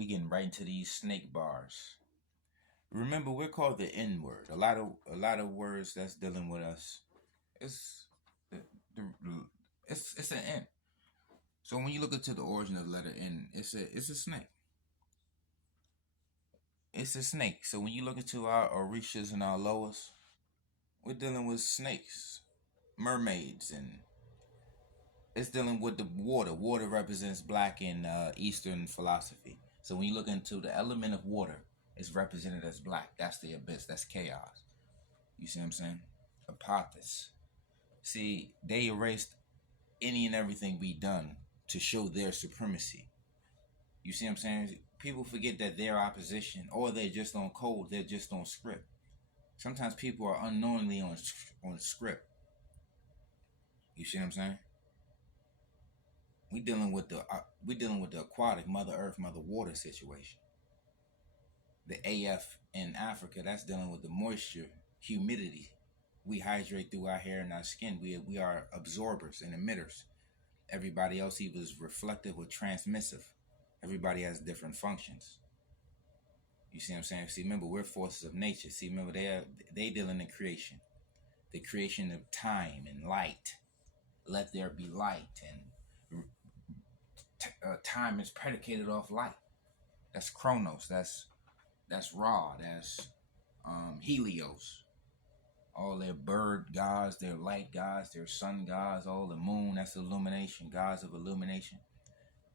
we getting right into these snake bars. Remember, we're called the N word. A lot of words that's dealing with us. It's the, the it's an N. So when you look into the origin of the letter N, it's a snake. It's a snake. So when you look into our orishas and our loas, we're dealing with snakes, mermaids, and it's dealing with the water. Water represents black in Eastern philosophy. So when you look into the element of water, it's represented as black. That's the abyss. That's chaos. You see what I'm saying? Apophis. See, they erased any and everything we done to show their supremacy. You see what I'm saying? People forget that they're opposition, or they're just on code. They're just on script. Sometimes people are unknowingly on script. You see what I'm saying? We dealing with the aquatic Mother Earth, Mother Water situation. The AF in Africa, that's dealing with the moisture, humidity. We hydrate through our hair and our skin. We are absorbers and emitters. Everybody else either is reflective or transmissive. Everybody has different functions. You see what I'm saying? See, remember, we're forces of nature. See, remember, they dealing in creation, the creation of time and light. Let there be light, and time is predicated off light. That's Chronos. That's Ra. That's Helios. All their bird gods, their light gods, their sun gods, all the moon. That's illumination, gods of illumination.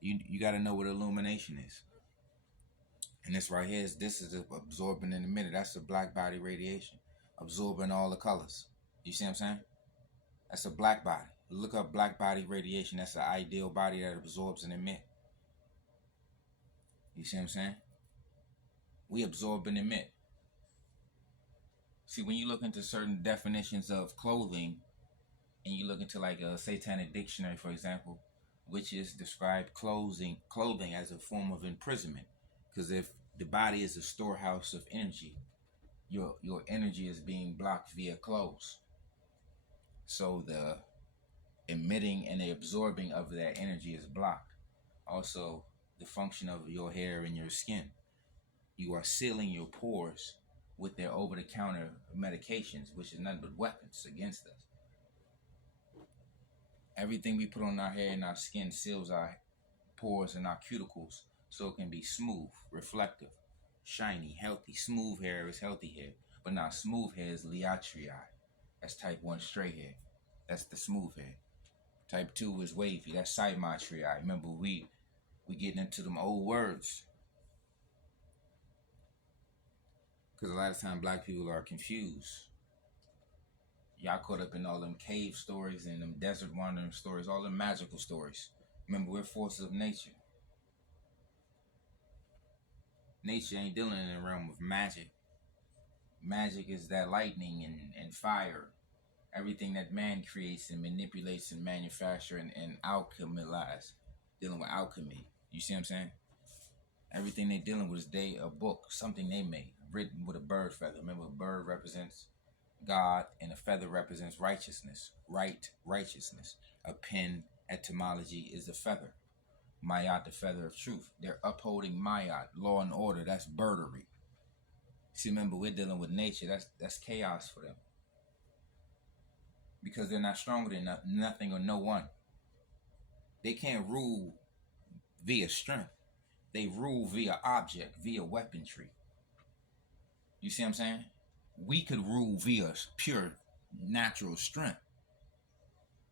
You got to know what illumination is. And this right here this is absorbing in a minute. That's the black body radiation, absorbing all the colors. You see what I'm saying? That's a black body. Look up black body radiation. That's an ideal body that absorbs and emit. You see what I'm saying? We absorb and emit. See, when you look into certain definitions of clothing, and you look into like a satanic dictionary, for example, which is described clothing as a form of imprisonment. Because if the body is a storehouse of energy, your energy is being blocked via clothes. So the emitting and the absorbing of that energy is blocked. Also, the function of your hair and your skin. You are sealing your pores with their over-the-counter medications, which is nothing but weapons against us. Everything we put on our hair and our skin seals our pores and our cuticles so it can be smooth, reflective, shiny, healthy. Smooth hair is healthy hair, but now smooth hair is liatri. That's type 1 straight hair. That's the smooth hair. Type 2 is wavy. That's symmetry. Remember, we getting into them old words. Because a lot of time black people are confused. Y'all caught up in all them cave stories and them desert wandering stories, all them magical stories. Remember, we're forces of nature. Nature ain't dealing in the realm of magic. Magic is that lightning and fire. Everything that man creates and manipulates and manufactures and alchemize. Dealing with alchemy. You see what I'm saying? Everything they dealing with is a book, something they made, written with a bird feather. Remember, a bird represents God and a feather represents righteousness. Righteousness. A pen etymology is a feather. Mayat, the feather of truth. They're upholding Mayat, law and order. That's birdery. See, remember, we're dealing with nature. That's chaos for them. Because they're not stronger than nothing or no one. They can't rule via strength. They rule via object, via weaponry. You see what I'm saying? We could rule via pure natural strength.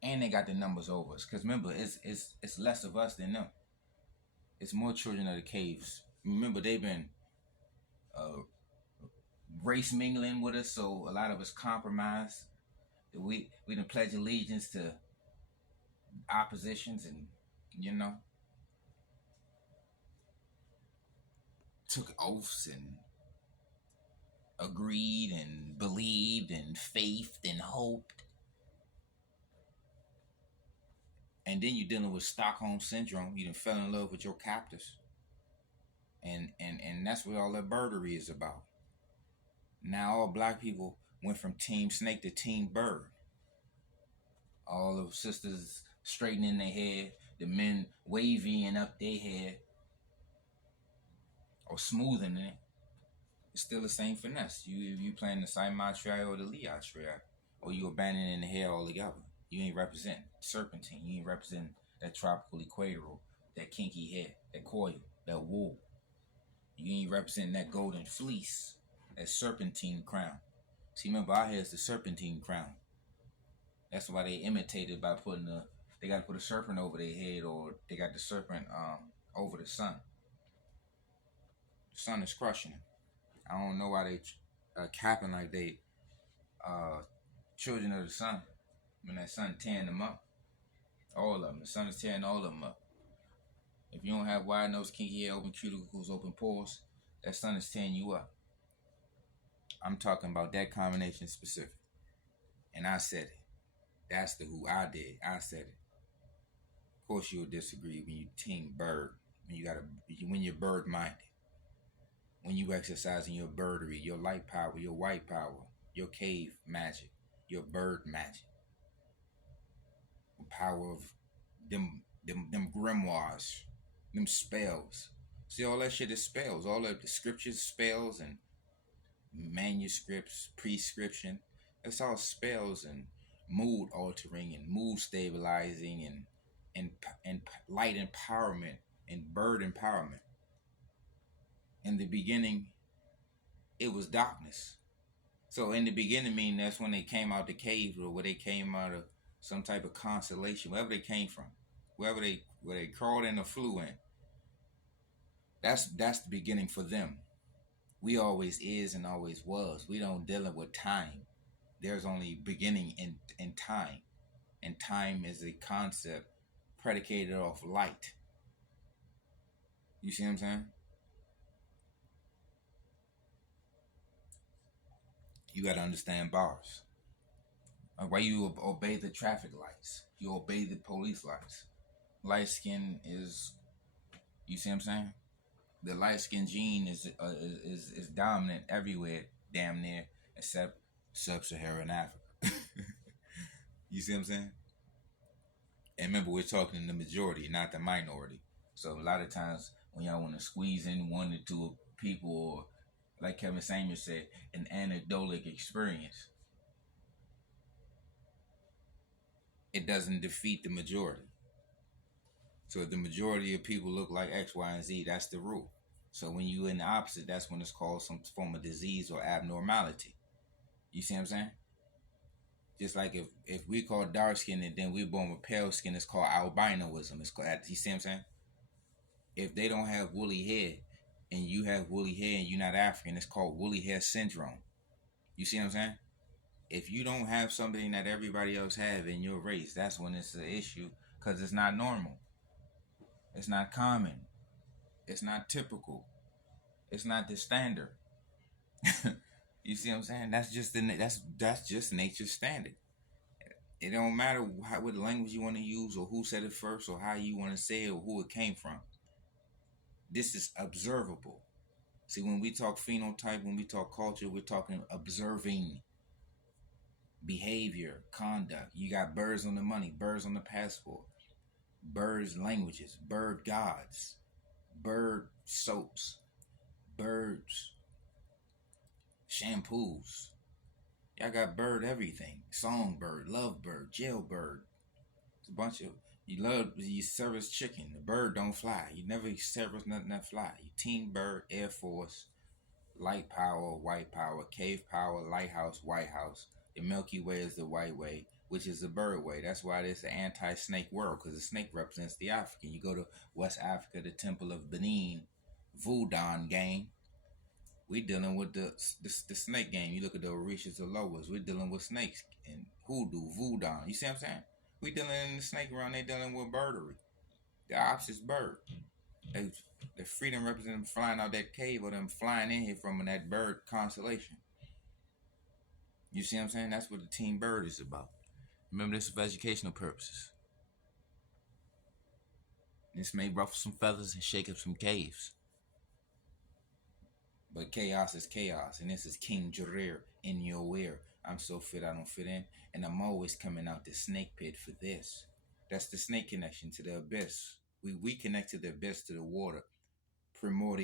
And they got the numbers over us. Because remember, it's less of us than them. It's more children of the caves. Remember, they've been race mingling with us, so a lot of us compromised. We done pledge allegiance to oppositions and, took oaths and agreed and believed and faithed and hoped. And then you're dealing with Stockholm syndrome. You done fell in love with your captors. And that's what all that birdery is about. Now all black people went from Team Snake to Team Bird. All the sisters straightening their hair, the men wavying up their hair. or smoothing it, it's still the same finesse. You playing the Saimat triad or the Liat triad, or you abandoning the hair altogether. You ain't represent serpentine. You ain't represent that tropical equatorial, that kinky hair, that coil, that wool. You ain't representing that golden fleece, that serpentine crown. See, remember, our hair is the serpentine crown. That's why they imitated by putting they got to put a serpent over their head, or they got the serpent over the sun. The sun is crushing them. I don't know why they capping like they children of the sun. When that sun tearing them up, all of them. The sun is tearing all of them up. If you don't have wide nose, kinky hair, open cuticles, open pores, that sun is tearing you up. I'm talking about that combination specific. And I said it. That's the who I did. I said it. Of course you'll disagree when you team bird. When you're bird minded. When you exercising your birdery, your light power, your white power, your cave magic, your bird magic. The power of them grimoires, them spells. See, all that shit is spells. All of the scriptures, spells, and manuscripts, prescription. It's all spells and mood altering and mood stabilizing and light empowerment and bird empowerment. In the beginning, it was darkness. So in the beginning, mean that's when they came out the cave, or where they came out of some type of constellation, wherever they came from, where they crawled in or flew in. That's the beginning for them. We always is and always was. We don't deal with time. There's only beginning in time. And time is a concept predicated off light. You see what I'm saying? You got to understand bars. Why you obey the traffic lights. You obey the police lights. Light skin is, you see what I'm saying? The light skin gene is dominant everywhere, damn near, except sub-Saharan Africa. You see what I'm saying? And remember, we're talking the majority, not the minority. So a lot of times when y'all want to squeeze in one or two people, or like Kevin Samuels said, an anecdotal experience, it doesn't defeat the majority. So if the majority of people look like X, Y, and Z, that's the rule. So when you in the opposite, that's when it's called some form of disease or abnormality. You see what I'm saying? Just like if we call dark skin and then we're born with pale skin, it's called albinoism. It's called, you see what I'm saying? If they don't have woolly hair and you have woolly hair and you're not African, it's called woolly hair syndrome. You see what I'm saying? If you don't have something that everybody else have in your race, that's when it's an issue, because it's not normal. It's not common. It's not typical. It's not the standard. You see what I'm saying? That's just nature's standard. It don't matter what language you want to use, or who said it first, or how you want to say it, or who it came from. This is observable. See, when we talk phenotype, when we talk culture, we're talking observing behavior, conduct. You got birds on the money, birds on the passport, birds languages, bird gods, bird soaps, birds shampoos. Y'all got bird everything. Songbird, lovebird, jailbird. It's a bunch of, you service chicken. The bird don't fly. You never service nothing that fly. You team bird, Air Force, light power, white power, cave power, lighthouse, White House. The Milky Way is the white way, which is the bird way. That's why it's an anti-snake world, because the snake represents the African. You go to West Africa, the Temple of Benin, Voodoo gang. We dealing with the snake game. You look at the Orishas or Loas. We're dealing with snakes and hoodoo, voodoo. You see what I'm saying? We dealing in the snake realm. They dealing with birdery. The opposite bird. The freedom represents flying out that cave, or them flying in here from that bird constellation. You see what I'm saying? That's what the team bird is about. Remember, this is for educational purposes. This may ruffle some feathers and shake up some caves. But chaos is chaos, and this is King Jarir in your ear. I'm so fit I don't fit in, and I'm always coming out the snake pit for this. That's the snake connection to the abyss. We connect to the abyss, to the water, primordial